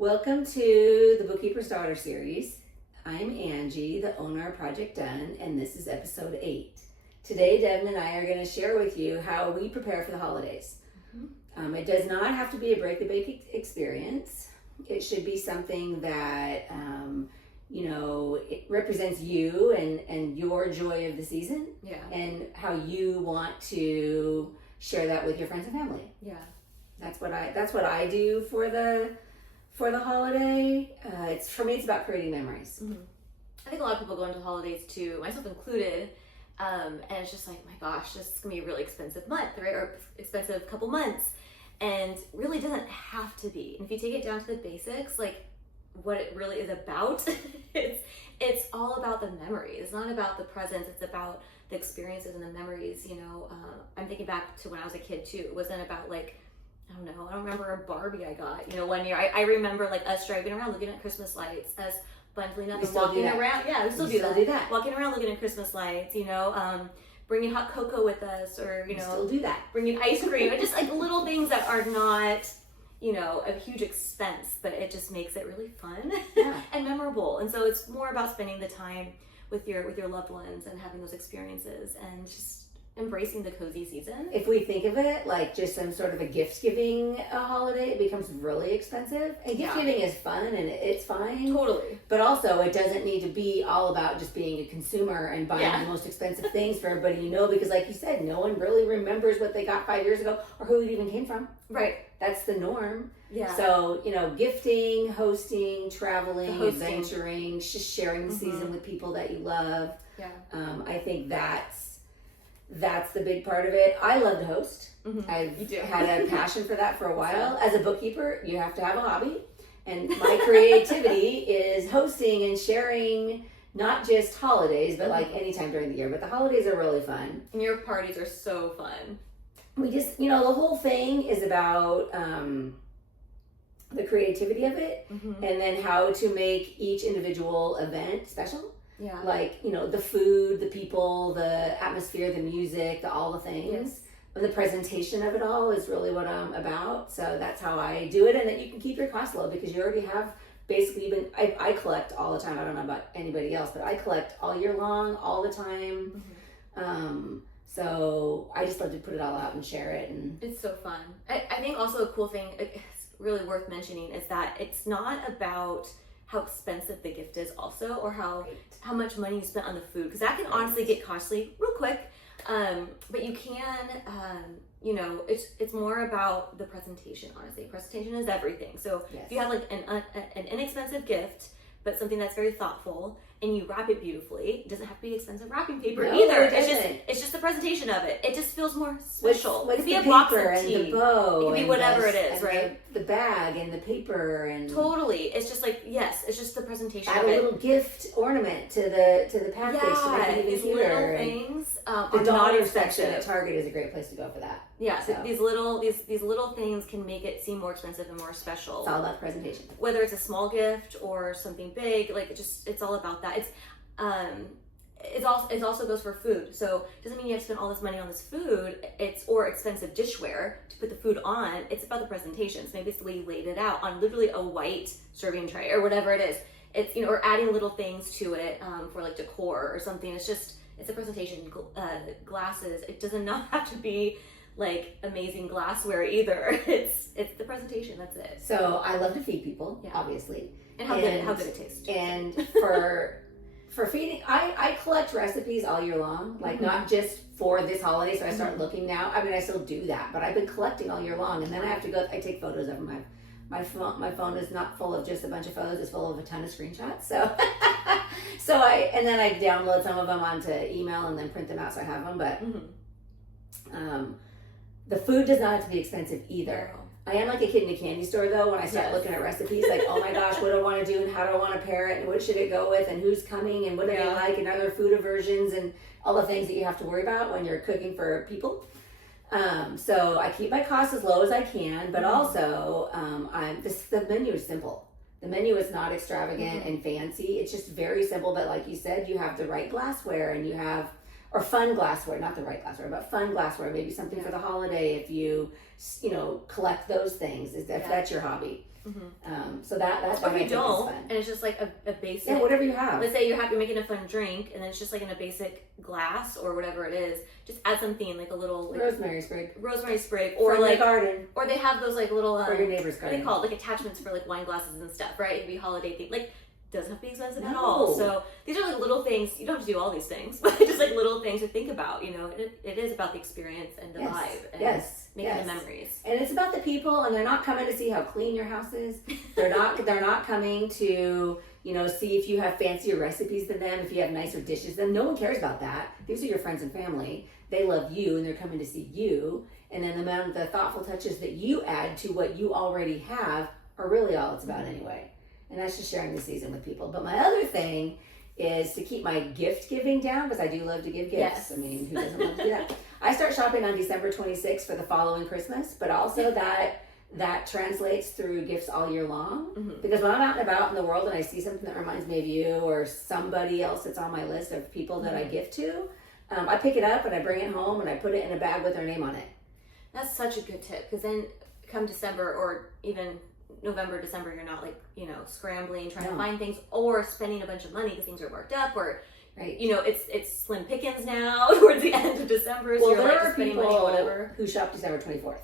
Welcome to the Bookkeepers Daughter series. I'm Angie, the owner of Project Done, and this is episode 8. Today, Devin and I are going to share with you how we prepare for the holidays. It does not have to be a break-the-bank experience. It should be something that, it represents you and your joy of the season. Yeah. And how you want to share that with your friends and family. Yeah. That's what I do for the holiday. For me, it's about creating memories. Mm-hmm. I think a lot of people go into the holidays too, myself included, and it's just like, my gosh, this is gonna be a really expensive month, right? Or expensive couple months, and really doesn't have to be. And if you take it down to the basics, like what it really is about, it's all about the memories. It's not about the presents. It's about the experiences and the memories. I'm thinking back to when I was a kid too. It wasn't about like, I don't remember a Barbie I got, one year. I remember like us driving around looking at Christmas lights, us bundling up and walking around. Yeah, we still do that. Walking around looking at Christmas lights, bringing hot cocoa with us, or, still do that. Bringing ice cream. Just like little things that are not, a huge expense, but it just makes it really fun and memorable. And so it's more about spending the time with your loved ones and having those experiences and just embracing the cozy season. If we think of it like just some sort of a gift giving holiday, it becomes really expensive. And gift giving is fun and it's fine. Totally. But also it doesn't need to be all about just being a consumer and buying the most expensive things for everybody because like you said, no one really remembers what they got 5 years ago or who it even came from. Right. That's the norm. Yeah. So, gifting, hosting, traveling, adventuring, just sharing the season with people that you love. Yeah. I think that's the big part of it. I love to host. Mm-hmm. I've had a passion for that for a while. As a bookkeeper, you have to have a hobby. And my creativity is hosting and sharing not just holidays, but like anytime during the year. But the holidays are really fun. And your parties are so fun. We just, the whole thing is about the creativity of it and then how to make each individual event special. Yeah. Like, the food, the people, the atmosphere, the music, all the things. Yes. And the presentation of it all is really what I'm about. So that's how I do it. And that you can keep your costs low because you already have basically I collect all the time. I don't know about anybody else, but I collect all year long, all the time. So I just love to put it all out and share it. And it's so fun. I think also a cool thing, it's really worth mentioning, is that it's not about how expensive the gift is also, or how much money you spent on the food, because that can honestly get costly real quick. But you can, it's more about the presentation. Honestly, presentation is everything. So if you have like an inexpensive gift, but something that's very thoughtful, and you wrap it beautifully, it doesn't have to be expensive wrapping paper either. It's just the presentation of it. It just feels more special. With it could be the a box of paper and tea. the bow. It could be whatever it is, right? The bag and the paper and totally. It's just like it's just the presentation. Add of a it. little gift ornit to the package to make it even these cuter. Little things. The dollar section at Target is a great place to go for that. Yeah, so these little things can make it seem more expensive and more special. It's all about the presentation. Whether it's a small gift or something big, like it's all about that. It also goes for food. So it doesn't mean you have to spend all this money on this food. Or expensive dishware to put the food on. It's about the presentation. So maybe it's the way you laid it out on literally a white serving tray or whatever it is. It's or adding little things to it for like decor or something. It's a presentation. Glasses. It does not have to be like amazing glassware either. It's the presentation. That's it. So I love to feed people, obviously, and how good it tastes. And for feeding, I collect recipes all year long, like not just for this holiday. So I start looking now. I mean, I still do that, but I've been collecting all year long, and then I have to go. I take photos of them. My phone is not full of just a bunch of photos. It's full of a ton of screenshots. So then I download some of them onto email and then print them out so I have them. But the food does not have to be expensive either. I am like a kid in a candy store though when I start looking at recipes, like, oh my gosh, what do I want to do and how do I want to pair it and what should it go with and who's coming and what do they like and are there food aversions and all the things that you have to worry about when you're cooking for people. So I keep my costs as low as I can, but also the menu is simple. The menu is not extravagant and fancy. It's just very simple, but like you said, you have the right glassware and you have, or fun glassware, not the right glassware, but fun glassware, maybe something for the holiday if you collect those things, if that's your hobby. So that's or if you don't, and it's just like a basic. Yeah, whatever you have. Let's say you're happy making a fun drink, and then it's just like in a basic glass or whatever it is. Just add something like a little like, rosemary sprig, or from like the garden, or they have those like little or your neighbor's garden. What do they call it? Like attachments for like wine glasses and stuff, right? It could be holiday thing. Like doesn't have to be expensive at all. So these are like little things. You don't have to do all these things, but just like little things to think about. You know, it is about the experience and the vibe and making the memories. And it's about the people, and they're not coming to see how clean your house is. They're not coming to, you know, see if you have fancier recipes than them, if you have nicer dishes than them. No one cares about that. These are your friends and family. They love you, and they're coming to see you. And then the thoughtful touches that you add to what you already have are really all it's about anyway. And that's just sharing the season with people. But my other thing is to keep my gift giving down, because I do love to give gifts. Yes. I mean, who doesn't love to do that? I start shopping on December 26th for the following Christmas, but also that translates through gifts all year long. Because when I'm out and about in the world and I see something that reminds me of you or somebody else that's on my list of people that I gift to, I pick it up and I bring it home and I put it in a bag with their name on it. That's such a good tip, because then come December or even November, December, you're not like, you know, scrambling, trying to find things or spending a bunch of money because things are marked up or, you know, it's slim pickings now towards the end of December. So well, you're there like are spending people money or whatever. who shop December 24th.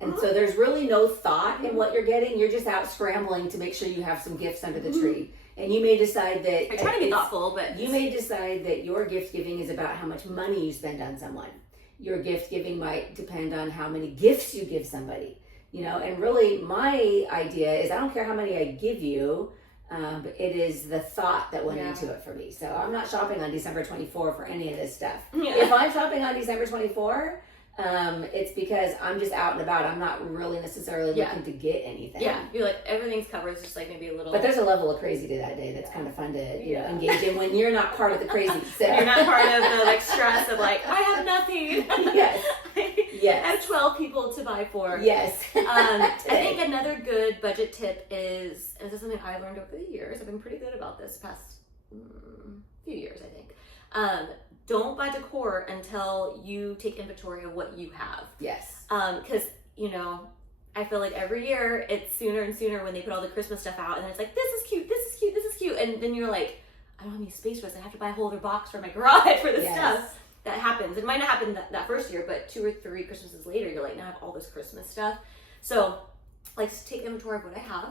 And so there's really no thought in what you're getting. You're just out scrambling to make sure you have some gifts under the tree. And you may decide that... I try to be thoughtful, but... You may decide that your gift giving is about how much money you spend on someone. Your gift giving might depend on how many gifts you give somebody. You know, and really my idea is I don't care how many I give you, but it is the thought that went into it for me. So I'm not shopping on December 24 for any of this stuff. If I'm shopping on December 24, it's because I'm just out and about. I'm not really necessarily looking to get anything. Yeah, you're like, everything's covered. It's just like maybe a little... But there's a level of crazy to that day that's kind of fun to you know, engage in when you're not part of the crazy. So. You're not part of the like stress of like, I have nothing. Yes. Yes. I have 12 people to buy for. Yes. I think another good budget tip is, and this is something I learned over the years, I've been pretty good about this past few years, I think. Don't buy decor until you take inventory of what you have. Yes. Because, you know, I feel like every year it's sooner and sooner when they put all the Christmas stuff out and then it's like, this is cute, this is cute, this is cute. And then you're like, I don't have any space for this. I have to buy a whole other box for my garage for this stuff. That happens. It might not happen that first year, but 2 or 3 Christmases later, you're like, now I have all this Christmas stuff. So, like, just take inventory of what I have.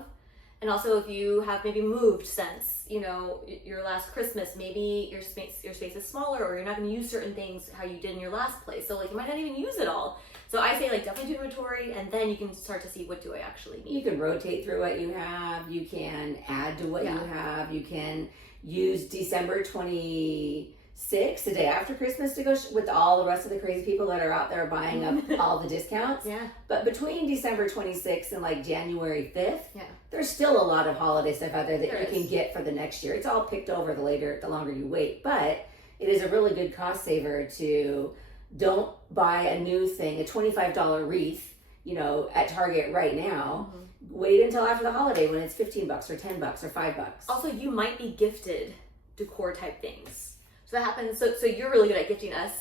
And also, if you have maybe moved since, you know, your last Christmas, maybe your space is smaller, or you're not going to use certain things how you did in your last place. So, like, you might not even use it all. So I say, like, definitely do inventory, and then you can start to see, what do I actually need? You can rotate through what you have. You can add to what you have. You can use December 26th, the day after Christmas, to go with all the rest of the crazy people that are out there buying up all the discounts. But between December 26th and like January 5th, there's still a lot of holiday stuff out there that you can get for the next year. It's all picked over the longer you wait. But it is a really good cost saver to don't buy a new thing, a $25 wreath, you know, at Target right now. Wait until after the holiday when it's $15 or $10 or $5. Also, you might be gifted decor type things. So that happens. So you're really good at gifting us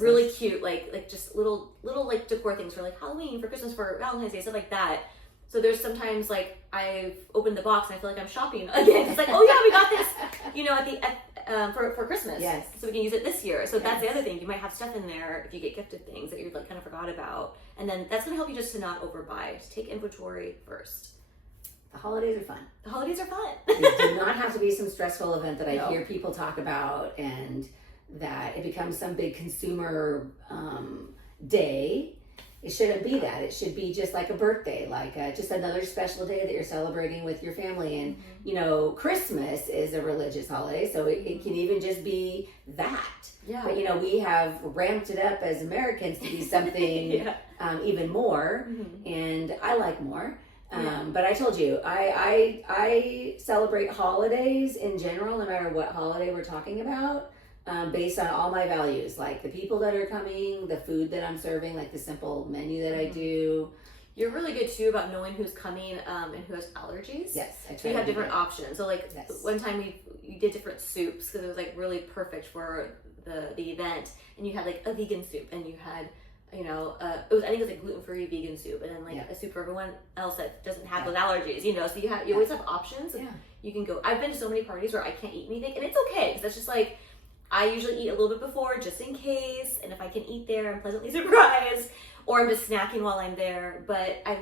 really cute, like just little like decor things for like Halloween, for Christmas, for Valentine's Day, stuff like that. So there's sometimes like I've opened the box and I feel like I'm shopping again. It's like, oh yeah, we got this, you know, for Christmas. Yes. So we can use it this year. So that's the other thing. You might have stuff in there if you get gifted things that you like kind of forgot about, and then that's gonna help you just to not overbuy. Just take inventory first. The holidays are fun. The holidays are fun. It do not have to be some stressful event that I hear people talk about, and that it becomes some big consumer day. It shouldn't be that. It should be just like a birthday, like just another special day that you're celebrating with your family. And, you know, Christmas is a religious holiday, so it can even just be that. But, you know, we have ramped it up as Americans to be something even more, and I like more. But I told you, I celebrate holidays in general, no matter what holiday we're talking about, based on all my values, like the people that are coming, the food that I'm serving, like the simple menu that I do. You're really good too about knowing who's coming and who has allergies. Yes, I try. So you have different options. So like one time we did different soups because it was like really perfect for the event, and you had like a vegan soup, and you had you know, I think it was like gluten-free vegan soup, and then like a soup for everyone else that doesn't have those allergies, you know, so you always have options. You can go. I've been to so many parties where I can't eat anything, and it's okay, because that's just like, I usually eat a little bit before just in case, and if I can eat there, I'm pleasantly surprised, or I'm just snacking while I'm there. But I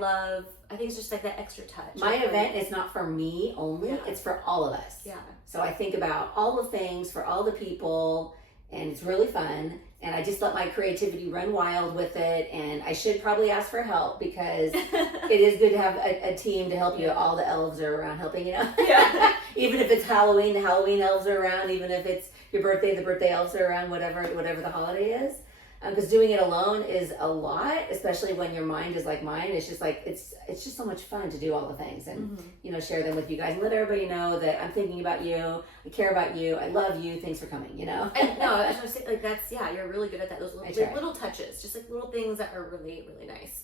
think it's just like that extra touch. My event is not for me only, it's for all of us. So I think about all the things for all the people, and it's really fun, and I just let my creativity run wild with it. And I should probably ask for help, because it is good to have a team to help you. All the elves are around helping you out. Even if it's Halloween, the Halloween elves are around. Even if it's your birthday, the birthday elves are around. Whatever the holiday is. Because doing it alone is a lot, especially when your mind is like mine. It's just like, it's just so much fun to do all the things and, you know, share them with you guys and let everybody know that I'm thinking about you, I care about you, I love you, thanks for coming, you know? And no, I was going to say, like, that's, you're really good at that. Those little touches, just like little things that are really, really nice.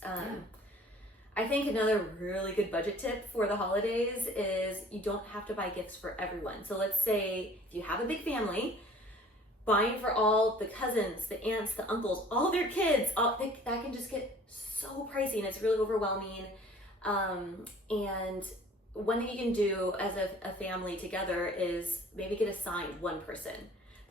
I think another really good budget tip for the holidays is you don't have to buy gifts for everyone. So let's say if you have a big family, buying for all the cousins, the aunts, the uncles, all their kids, that can just get so pricey, and it's really overwhelming. And one thing you can do as a family together is maybe get assigned one person.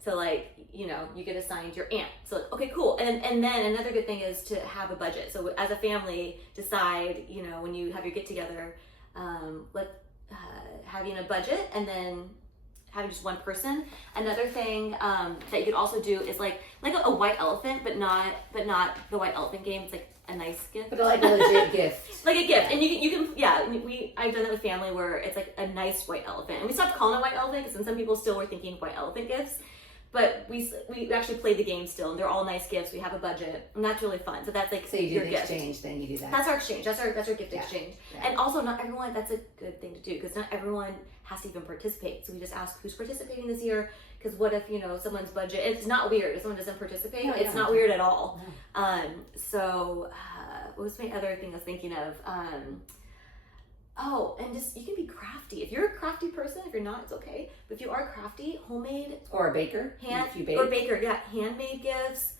So like, you know, you get assigned your aunt. So, okay, cool. And then another good thing is to have a budget. So as a family, decide, you know, when you have your get together, having a budget, and then having just one person. Another thing that you could also do is like a white elephant, but not the white elephant game. It's like a nice gift, but like a legit gift, like a gift. And you can I've done that with family where it's like a nice white elephant, and we stopped calling it white elephant because some people still were thinking white elephant gifts. But we actually played the game still, and they're all nice gifts. We have a budget, and that's really fun. So that's like, so you do the exchange, then you do that. That's our exchange. That's our gift exchange. And also, not everyone. That's a good thing to do, because not everyone has to even participate. So we just ask who's participating this year. Because what if, you know, someone's budget? It's not weird if someone doesn't participate. No, it's not weird at all. No. So what was my other thing I was thinking of? And just, you can be crafty. If you're a crafty person, if you're not, it's okay. But if you are crafty, homemade. Or a baker. Handmade gifts,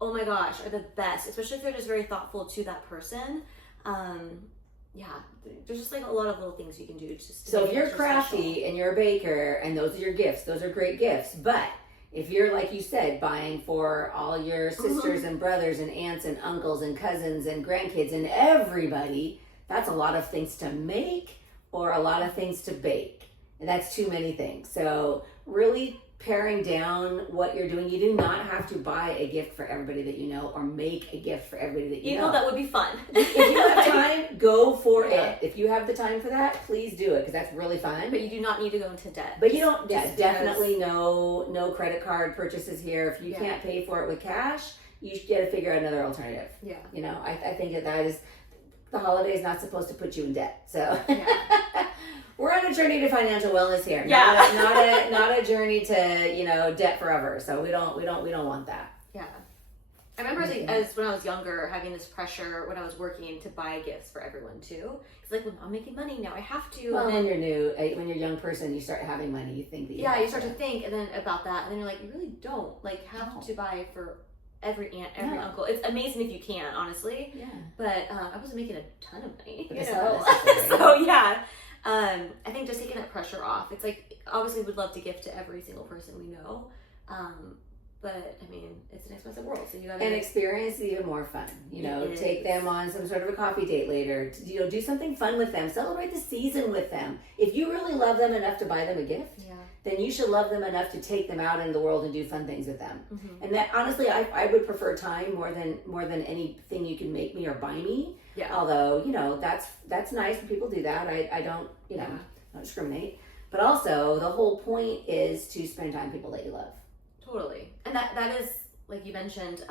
oh my gosh, are the best. Especially if they're just very thoughtful to that person. There's just like a lot of little things you can do. So if you're crafty and you're a baker and those are your gifts, those are great gifts. But if you're, like you said, buying for all your sisters and brothers and aunts and uncles and cousins and grandkids and everybody, that's a lot of things to make or a lot of things to bake. And that's too many things. So really paring down what you're doing. You do not have to buy a gift for everybody that you know or make a gift for everybody that you know. You know, that would be fun. If you have time, go for it. If you have the time for that, please do it, because that's really fun. But you do not need to go into debt. But you don't, definitely no credit card purchases here. If you can't pay for it with cash, you got to figure out another alternative. You know, I think that is, the holiday is not supposed to put you in debt. So we're on a journey to financial wellness here. Not a journey to, you know, debt forever. So we don't want that. I remember as when I was younger, having this pressure when I was working to buy gifts for everyone too. It's like, when I'm making money now, I have to. Well, when you're a young person, you start having money, you think that you start to think and then about that, and then you're like, you really don't have to buy for every aunt, every uncle. It's amazing if you can, honestly. But I wasn't making a ton of money, you know. So I think just taking that pressure off. It's like, obviously we'd love to gift to every single person we know. But I mean, it's an expensive world, so you gotta. And experience is even more fun. You know, take them on some sort of a coffee date later. You know, do something fun with them. Celebrate the season with them. If you really love them enough to buy them a gift, then you should love them enough to take them out into the world and do fun things with them. And that, honestly, I would prefer time more than anything you can make me or buy me. Although, you know, that's nice when people do that. I don't, you know, don't discriminate. But also, the whole point is to spend time with people that you love. Totally. And that is, like you mentioned,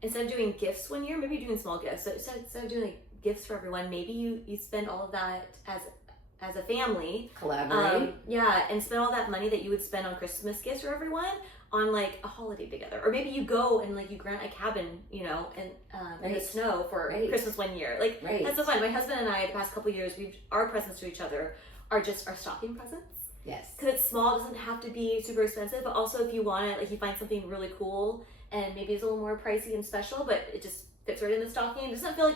instead of doing gifts one year, maybe you're doing small gifts. So instead of doing like gifts for everyone, maybe you spend all of that as a family. Collaborate. And spend all that money that you would spend on Christmas gifts for everyone on like a holiday together. Or maybe you go and like you grant a cabin, you know, in the snow for Christmas one year. Like, that's so fun. My husband and I, the past couple of years, our presents to each other are just our stocking presents. Yes. Because it's small, it doesn't have to be super expensive, but also if you want it, like you find something really cool and maybe it's a little more pricey and special, but it just fits right in the stocking. It doesn't feel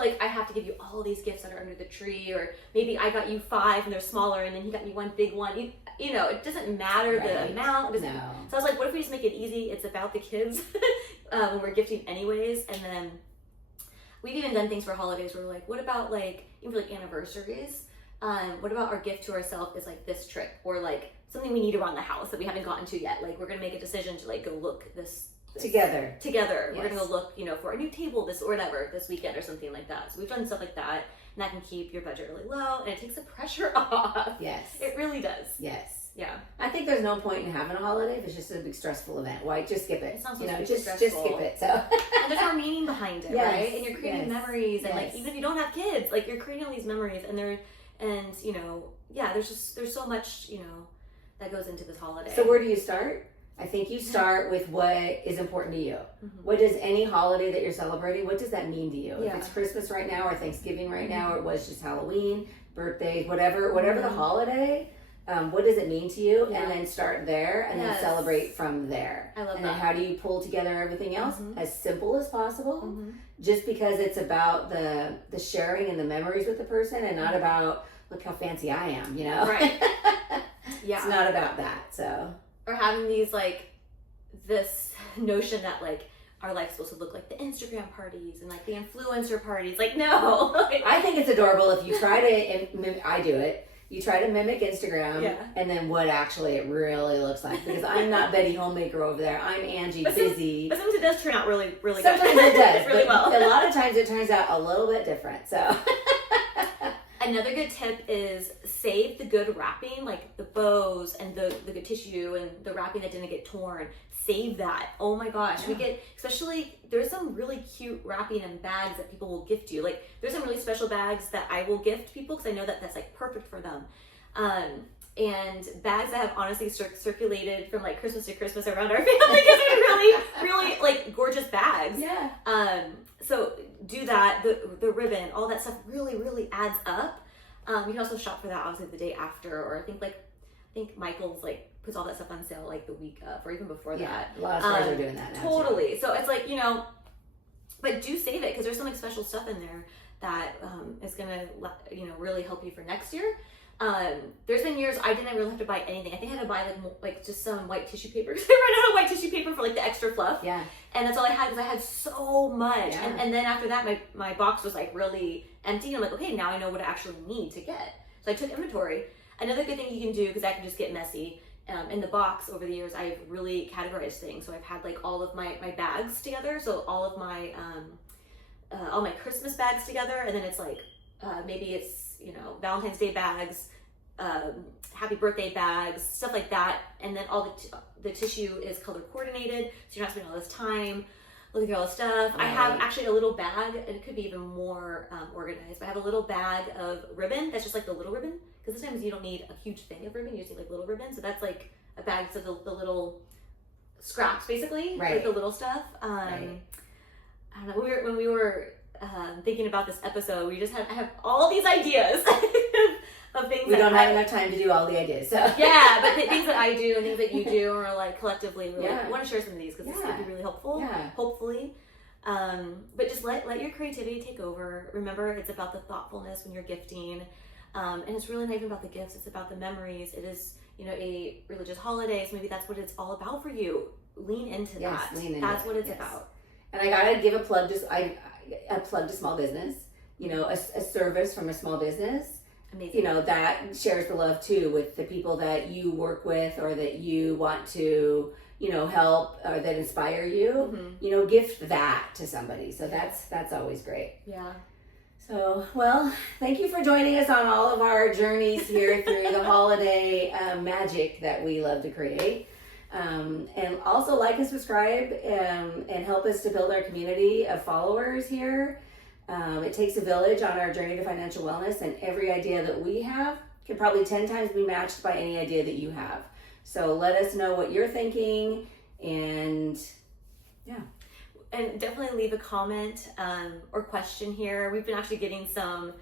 like I have to give you all these gifts that are under the tree, or maybe I got you 5 and they're smaller, and then he got me one big one. You know, it doesn't matter the amount. So I was like, what if we just make it easy? It's about the kids when we're gifting anyways. And then we've even done things for holidays where we're like, what about like, even for like anniversaries? What about our gift to ourselves is like this trip, or like something we need around the house that we haven't gotten to yet. Like we're gonna make a decision to like go look this together. Yes. We're gonna go look, you know, for a new table this or whatever this weekend or something like that. So we've done stuff like that, and that can keep your budget really low, and it takes the pressure off. Yes, it really does. Yes. Yeah. I think there's no point in having a holiday if it's just a big stressful event. Why just skip it? It's not you know, just skip it. So and there's more meaning behind it, right? And you're creating memories, and like even if you don't have kids, like you're creating all these memories, and you know, there's so much, you know, that goes into this holiday. So where do you start? I think you start with what is important to you. What does any holiday that you're celebrating, what does that mean to you? If it's Christmas right now, or Thanksgiving right now, or it was just Halloween, birthdays, whatever the holiday, what does it mean to you? And then start there, and then celebrate from there. I love that. And then how do you pull together everything else? As simple as possible, just because it's about the sharing and the memories with the person, and not about, look how fancy I am, you know? Right. Yeah. It's not about that, so. Or having these, like, this notion that, like, our life's supposed to look like the Instagram parties and, like, the influencer parties. Like, no. I think it's adorable if you try to, I do it. You try to mimic Instagram, and then what actually it really looks like. Because I'm not Betty Homemaker over there. I'm Angie Busy. But sometimes it does turn out really, really good. Sometimes it does. really well. A lot of times it turns out a little bit different, so. Another good tip is save the good wrapping, like the bows and the good tissue and the wrapping that didn't get torn. Save that. Oh my gosh. We get, especially, there's some really cute wrapping and bags that people will gift you. Like, there's some really special bags that I will gift people because I know that that's like perfect for them. And bags that have honestly circulated from like Christmas to Christmas around our family because they're really, really like gorgeous bags. Yeah. So do that. The ribbon, all that stuff really, really adds up. You can also shop for that obviously the day after, or I think Michael's like puts all that stuff on sale like the week of, or even before that. A lot of stores are doing that now. Totally. So it's like, you know, but do save it because there's some like special stuff in there that is gonna, you know, really help you for next year. There's been years I didn't really have to buy anything. I think I had to buy like just some white tissue paper because I ran out of white tissue paper for like the extra fluff. Yeah. And that's all I had because I had so much. Yeah. And then after that, my box was like really empty. And I'm like, okay, now I know what I actually need to get. So I took inventory. Another good thing you can do, because that can just get messy, in the box over the years, I've really categorized things. So I've had like all of my bags together. So all of my Christmas bags together. And then it's like, maybe it's, you know, Valentine's Day bags, happy birthday bags, stuff like that. And then all the tissue is color coordinated, so you're not spending all this time looking through all this stuff. Right. I have actually a little bag, and it could be even more organized, but I have a little bag of ribbon that's just like the little ribbon, because sometimes you don't need a huge thing of ribbon, you just need like little ribbon. So that's like a bag of the little scraps, basically, right. Like the little stuff. Right. I don't know, when we were thinking about this episode, I have all these ideas of things. We don't have enough time to do all the ideas. So. Yeah, but the things that I do and things that you do are like collectively. We want to share some of these because this could be really helpful. Yeah. Hopefully, but just let your creativity take over. Remember, it's about the thoughtfulness when you're gifting, and it's really not even about the gifts. It's about the memories. It is, you know, a religious holiday, so maybe that's what it's all about for you. Lean into that. That's what it's about. And I gotta give a plug. A plug to small business. You know, a service from a small business. Amazing. You know, that shares the love too with the people that you work with or that you want to, you know, help or that inspire you. Mm-hmm. You know, gift that to somebody. So that's always great. Yeah. So, well, thank you for joining us on all of our journeys here through the holiday magic that we love to create. And also like and subscribe and help us to build our community of followers here. It takes a village on our journey to financial wellness, and every idea that we have can probably 10 times be matched by any idea that you have. So let us know what you're thinking, and yeah. And definitely leave a comment or question here. We've been actually getting some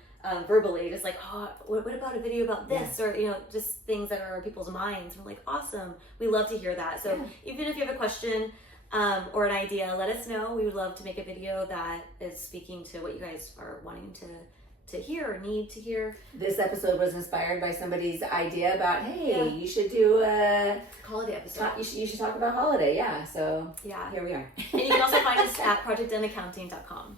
verbally, just like, oh, what about a video about this? Yeah. Or, you know, just things that are in people's minds. We're like, awesome. We love to hear that. So even if you have a question, or an idea, let us know. We would love to make a video that is speaking to what you guys are wanting to hear or need to hear. This episode was inspired by somebody's idea about, hey, you should do a holiday episode. You should talk about holiday, so here we are. And you can also find us at projectandaccounting.com.